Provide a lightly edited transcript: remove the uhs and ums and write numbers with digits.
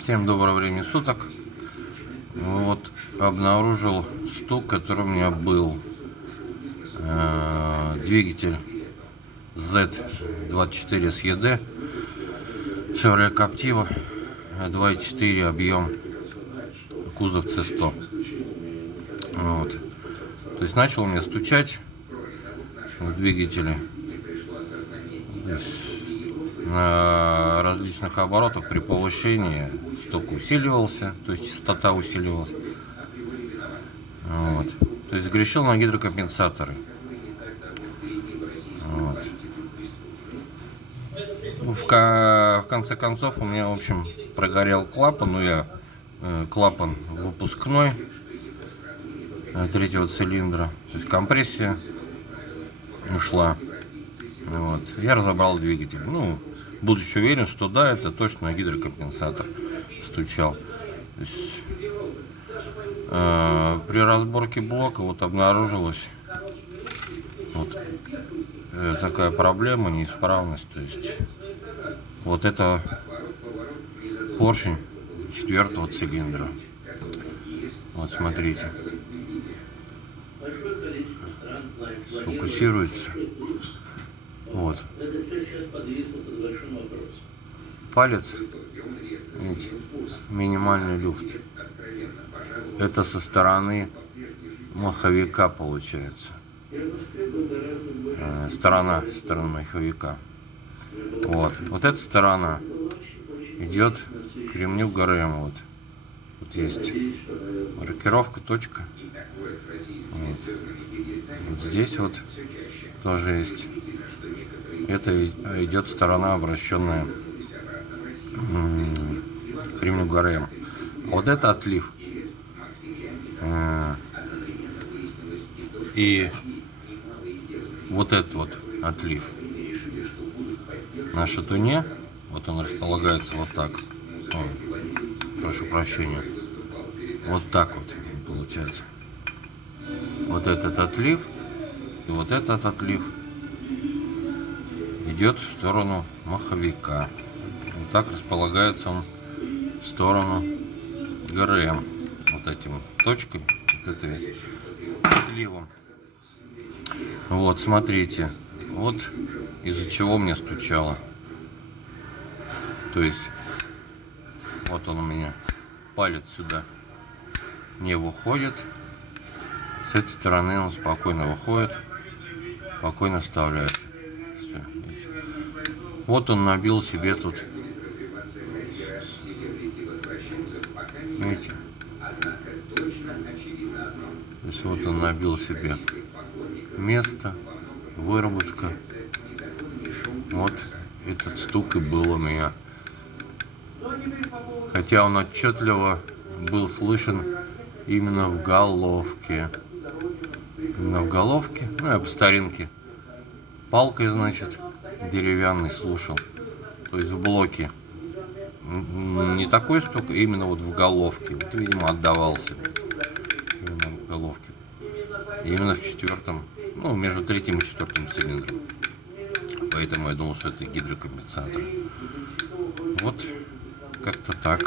Всем доброго времени суток. Вот обнаружил стук, который у меня был. Двигатель Z24 с ED Chevrolet Captiva 2.4 объем, кузов C100. Вот. То есть начал мне стучать в двигателе. На различных оборотах при повышении стук усиливался, то есть частота усиливалась. Вот. То есть грешил на гидрокомпенсаторы. Вот. В конце концов у меня, в общем, прогорел клапан, клапан выпускной третьего цилиндра, то есть компрессия ушла. Вот. Я разобрал двигатель. Будучи уверен, что да, это точно гидрокомпенсатор стучал. То есть, при разборке блока вот обнаружилась вот такая проблема, неисправность. То есть вот это поршень четвертого цилиндра. Вот смотрите, сфокусируется. Вот. Палец, видите, минимальный люфт. Это со стороны маховика получается. Сторона маховика. Вот эта сторона идет к ремню ГРМ. Вот есть маркировка, точка. Вот здесь вот тоже есть. Это идет сторона, обращенная к ремню ГРМ. Вот это отлив. И вот этот вот отлив на шатуне, вот он располагается вот так. Прошу прощения. Вот так вот получается. Вот этот отлив и вот этот отлив идет в сторону маховика. Вот так располагается он в сторону ГРМ. Вот этим точкой, вот этой отливом. Вот, смотрите. Вот из-за чего мне стучало. То есть, вот он у меня. Палец сюда не выходит. С этой стороны он спокойно выходит. Спокойно вставляет. Все, вот он набил себе тут. Видите? То есть вот он набил себе место, выработка. Вот этот стук и был у меня. Хотя он отчетливо был слышен именно в головке. Именно в головке. Я по старинке палкой, значит, деревянный слушал. То есть в блоке. Не такой стук, а именно вот в головке. Вот, видимо, отдавался. Именно в головке. Именно в четвертом, между третьим и четвертым цилиндром. Поэтому я думал, что это гидрокомпенсатор. Вот как-то так.